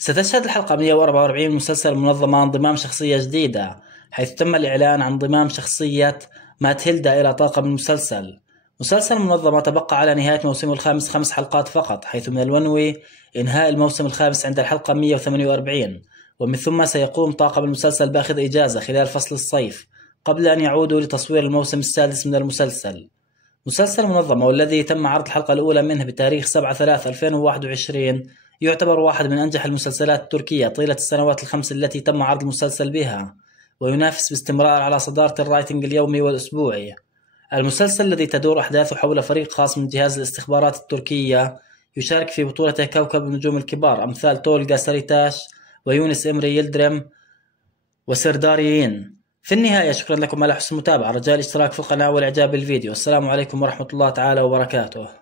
ستشهد الحلقة 144 من مسلسل المنظمة انضمام شخصية جديدة، حيث تم الإعلان عن انضمام شخصية ماتيلدا إلى طاقم المسلسل. مسلسل المنظمة تبقى على نهاية موسمه الخامس 5 حلقات فقط، حيث من المنوي إنهاء الموسم الخامس عند الحلقة 148، ومن ثم سيقوم طاقم المسلسل بأخذ إجازة خلال فصل الصيف قبل أن يعودوا لتصوير الموسم السادس من المسلسل. مسلسل المنظمة والذي تم عرض الحلقة الأولى منه بتاريخ 7/3/2021 يعتبر واحد من أنجح المسلسلات التركية طيلة السنوات الخمس التي تم عرض المسلسل بها، وينافس باستمرار على صدارة الرايتنج اليومي والأسبوعي. المسلسل الذي تدور أحداثه حول فريق خاص من جهاز الاستخبارات التركية يشارك في بطولته كوكب النجوم الكبار أمثال تولغا ساريتاش ويونس إمري يلدرم وسرداريين. في النهاية شكرا لكم على حسن المتابعة، رجاء الاشتراك في القناة والإعجاب بالفيديو. السلام عليكم ورحمة الله تعالى وبركاته.